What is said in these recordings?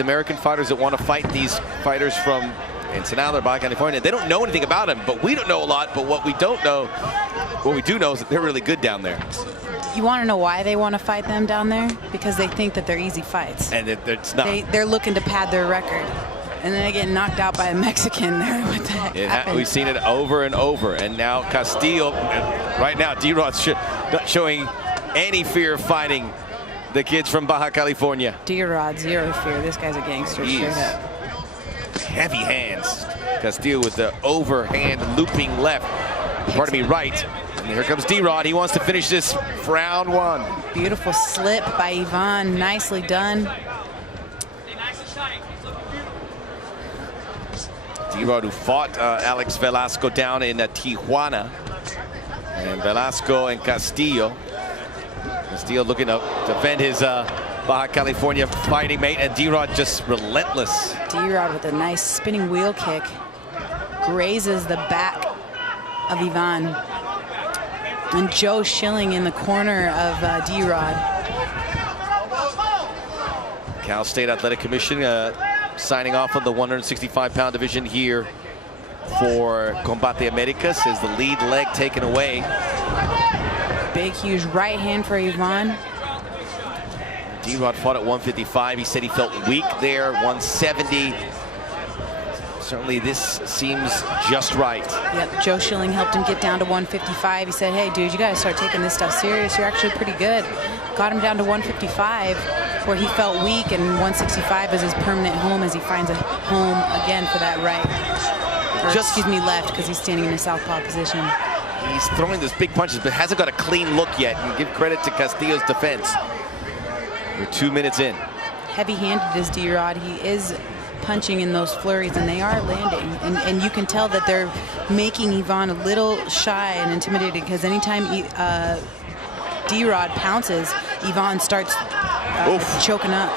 American fighters that want to fight these fighters from Ensenada, Baja California, they don't know anything about them, but we don't know a lot. But what we do know is that they're really good down there. You want to know why they want to fight them down there? Because they think that they're easy fights. And it's not. They're looking to pad their record. And then they get knocked out by a Mexican. What the heck happened? We've seen it over and over. And now Castillo, right now, D-Rod's not showing any fear of fighting the kids from Baja California. D-Rod, zero fear. This guy's a gangster straight up. Heavy hands. Castillo with the overhand looping left. Pardon me, right. And here comes D-Rod. He wants to finish this for round one. Beautiful slip by Ivan. Nicely done. D-Rod, who fought Alex Velasco down in Tijuana. And Velasco and Castillo. Castillo looking to defend his Baja California fighting mate, and D-Rod just relentless. D-Rod with a nice spinning wheel kick. Grazes the back of Ivan. And Joe Schilling in the corner of D-Rod. Cal State Athletic Commission signing off on the 165-pound division here for Combate Americas as the lead leg taken away. Big, huge right hand for Ivan. D-Rod fought at 155. He said he felt weak there, 170. Certainly this seems just right. Yep, Joe Schilling helped him get down to 155. He said, hey, dude, you got to start taking this stuff serious. You're actually pretty good. Got him down to 155, where he felt weak, and 165 is his permanent home as he finds a home again for that right. Or, excuse me, left, because he's standing in a southpaw position. He's throwing those big punches, but hasn't got a clean look yet. And give credit to Castillo's defense. We're 2 minutes in. Heavy-handed is D-Rod. He is punching in those flurries, and they are landing. And you can tell that they're making Ivan a little shy and intimidated, because anytime D-Rod pounces, Ivan starts choking up.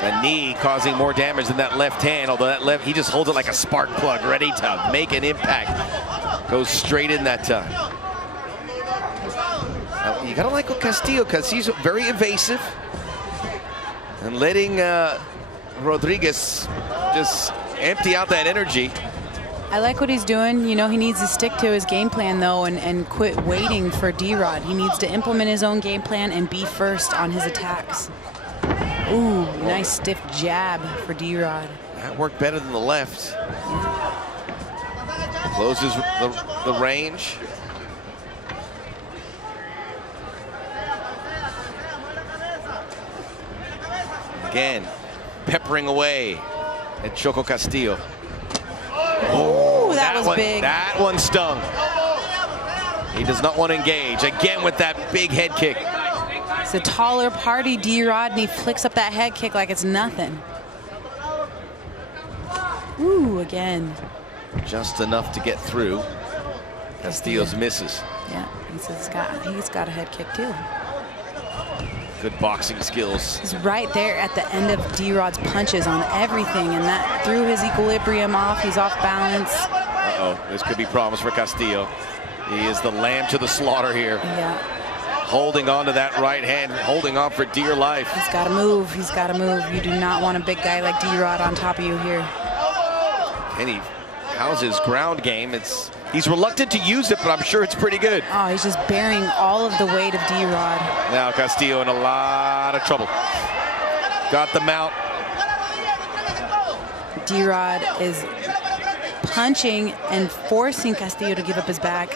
The knee causing more damage than that left hand, although that left, he just holds it like a spark plug, ready to make an impact. Goes straight in that time. You gotta like Castillo, because he's very evasive and letting Rodriguez just empty out that energy. I like what he's doing. You know, he needs to stick to his game plan, though, and quit waiting for D-Rod. He needs to implement his own game plan and be first on his attacks. Ooh, nice stiff jab for D-Rod. That worked better than the left. Closes the range. Again, peppering away at Choco Castillo. Oh, that was big. That one stung. He does not want to engage. Again with that big head kick. It's a taller party, D-Rod, and he flicks up that head kick like it's nothing. Ooh, again. Just enough to get through. Castillo's misses. Yeah, he's got a head kick too. Good boxing skills. He's right there at the end of D-Rod's punches on everything, and that threw his equilibrium off. He's off balance. Uh-oh, this could be problems for Castillo. He is the lamb to the slaughter here. Yeah. Holding on to that right hand, holding on for dear life. He's got to move. He's got to move. You do not want a big guy like D-Rod on top of you here. And how's his ground game? He's reluctant to use it, but I'm sure it's pretty good. Oh, he's just bearing all of the weight of D-Rod. Now Castillo in a lot of trouble. Got the mount. D-Rod is punching and forcing Castillo to give up his back.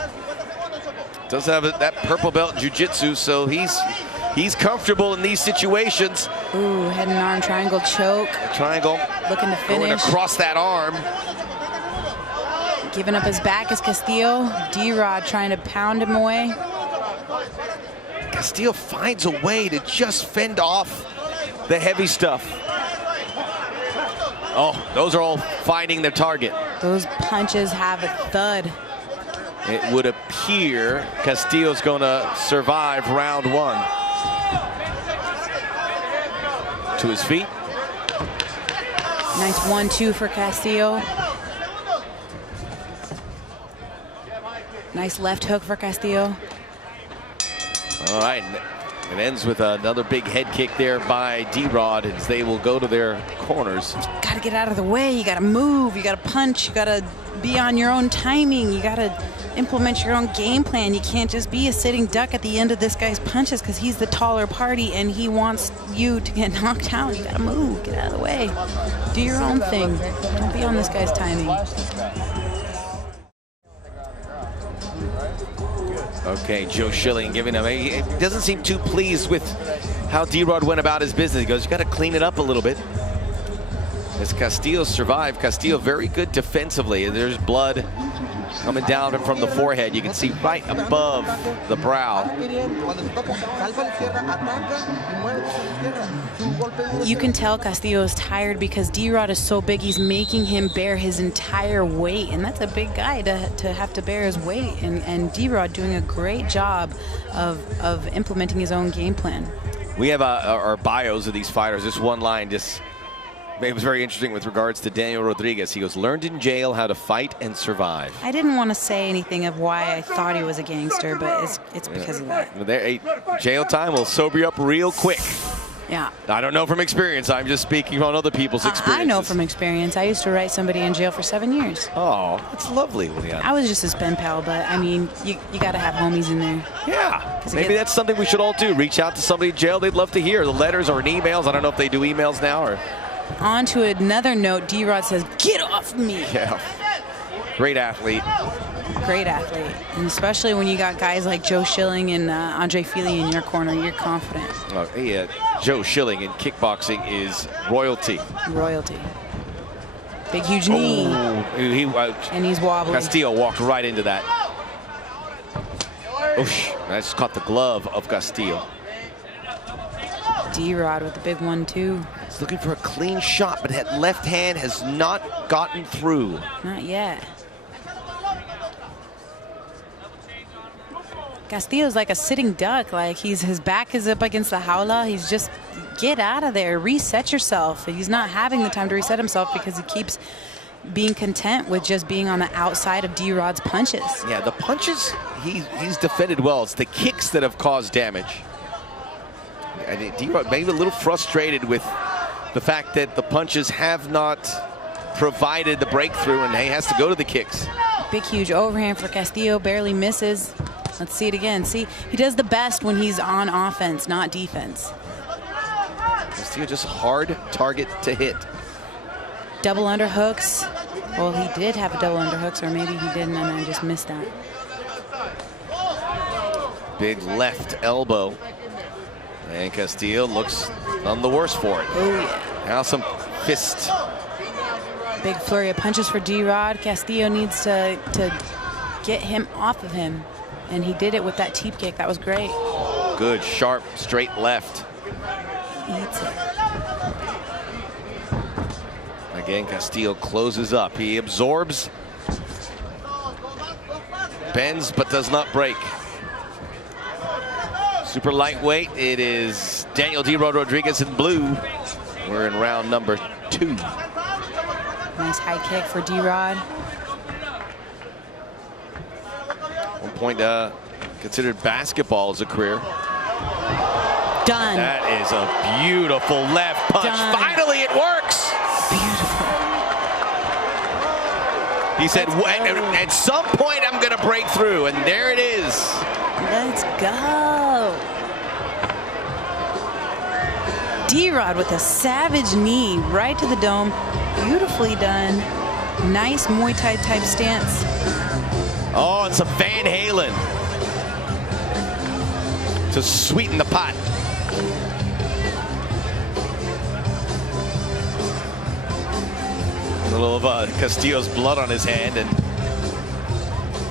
Does have that purple belt in jiu-jitsu, so he's comfortable in these situations. Ooh, head and arm triangle choke. Triangle. Looking to finish. Going across that arm. Giving up his back is Castillo. D-Rod trying to pound him away. Castillo finds a way to just fend off the heavy stuff. Oh, those are all finding their target. Those punches have a thud. It would appear Castillo's going to survive round one. To his feet. Nice 1-2 for Castillo. Nice left hook for Castillo. All right. It ends with another big head kick there by D-Rod as they will go to their corners. Got to get out of the way. You got to move. You got to punch. You got to be on your own timing. You got to implement your own game plan. You can't just be a sitting duck at the end of this guy's punches because he's the taller party and he wants you to get knocked out. You got to move. Get out of the way. Do your own thing. Don't be on this guy's timing. Okay, Joe Schilling giving him. He doesn't seem too pleased with how D-Rod went about his business. He goes, you got to clean it up a little bit. As Castillo survived, Castillo very good defensively. There's blood coming down from the forehead. You can see right above the brow. You can tell Castillo is tired because D-Rod is so big. He's making him bear his entire weight, and that's a big guy to have to bear his weight. And D-Rod doing a great job of implementing his own game plan. We have our bios of these fighters. This one line just it was very interesting with regards to Daniel Rodriguez. He goes, learned in jail how to fight and survive. I didn't want to say anything of why I thought he was a gangster, but it's because of that. Jail time will sober you up real quick. Yeah. I don't know from experience. I'm just speaking on other people's experiences. I know from experience. I used to write somebody in jail for 7 years. Oh, that's lovely, Juliana. I was just his pen pal, but I mean, you got to have homies in there. Yeah. Maybe that's something we should all do. Reach out to somebody in jail. They'd love to hear the letters or emails. I don't know if they do emails now or. On to another note, D-Rod says, get off me. Yeah. Great athlete. Great athlete. And especially when you got guys like Joe Schilling and Andre Fili in your corner, you're confident. Oh, yeah. Joe Schilling in kickboxing is royalty. Royalty. Big, huge knee. And he's wobbly. Castillo walked right into that. Oosh. That's caught the glove of Castillo. D-Rod with the big 1-2. He's looking for a clean shot, but that left hand has not gotten through. Not yet. Castillo's like a sitting duck. Like his back is up against the jaula. He's just, get out of there, reset yourself. He's not having the time to reset himself because he keeps being content with just being on the outside of D-Rod's punches. Yeah, the punches, he's defended well. It's the kicks that have caused damage. And D-Rod maybe a little frustrated with the fact that the punches have not provided the breakthrough and he has to go to the kicks. Big, huge overhand for Castillo, barely misses. Let's see it again. See, he does the best when he's on offense, not defense. Castillo just hard target to hit. Double underhooks. Well, he did have a double underhooks, or maybe he didn't, and I just missed that. Big left elbow. And Castillo looks none the worse for it. Oh, yeah. Now some fist. Big flurry of punches for D-Rod. Castillo needs to get him off of him. And he did it with that teep kick. That was great. Good, sharp, straight left. Eats it. Again, Castillo closes up. He absorbs, bends, but does not break. Super lightweight, it is Daniel D-Rod Rodriguez in blue. We're in round number 2. Nice high kick for D-Rod. One point considered basketball as a career. Done. That is a beautiful left punch. Done. Finally, it works. Beautiful. He said, at some point, I'm going to break through, and there it is. Let's go. D-Rod with a savage knee right to the dome. Beautifully done. Nice Muay Thai type stance. Oh, and some Van Halen to sweeten the pot. A little of Castillo's blood on his hand, and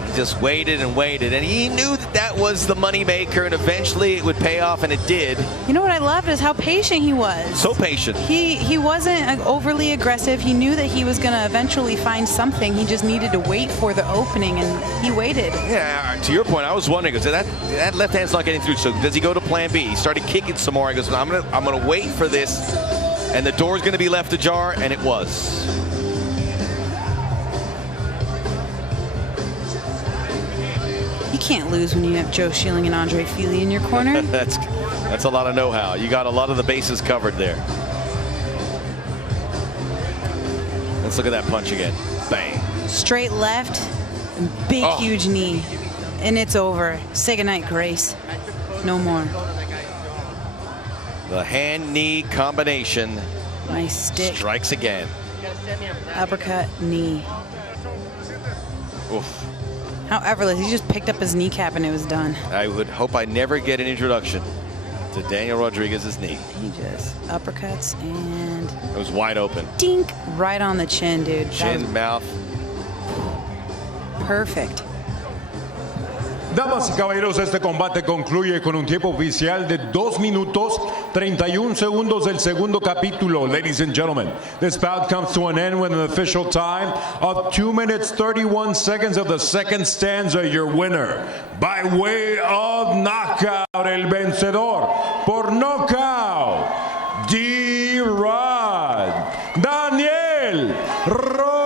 he just waited and waited, and he knew that was the money maker, and eventually it would pay off, and it did. You know what I loved is how patient he was. So patient. He wasn't overly aggressive. He knew that he was going to eventually find something. He just needed to wait for the opening, and he waited. Yeah, to your point, I was wondering, because that left hand's not getting through, so does he go to plan B? He started kicking some more. He goes, I'm gonna wait for this, and the door's gonna be left ajar, and it was. You can't lose when you have Joe Schilling and Andre Fili in your corner. That's That's a lot of know-how. You got a lot of the bases covered there. Let's look at that punch again. Bang. Straight left, and big, huge knee. And it's over. Say goodnight, Grace. No more. The hand-knee combination. Nice stick. Strikes again. Uppercut, knee. Oof. How effortless. He just picked up his kneecap and it was done. I would hope I never get an introduction to Daniel Rodriguez's knee. He just uppercuts and... It was wide open. Dink! Right on the chin, dude. Chin, mouth. Perfect. Damas y caballeros, este combate concluye con un tiempo oficial de 2 minutos 31 segundos del segundo capítulo. Ladies and gentlemen, this bout comes to an end with an official time of 2 minutes 31 seconds of the second stanza. Your winner, by way of knockout, el vencedor por knockout, D-Rod, Daniel Rodriguez.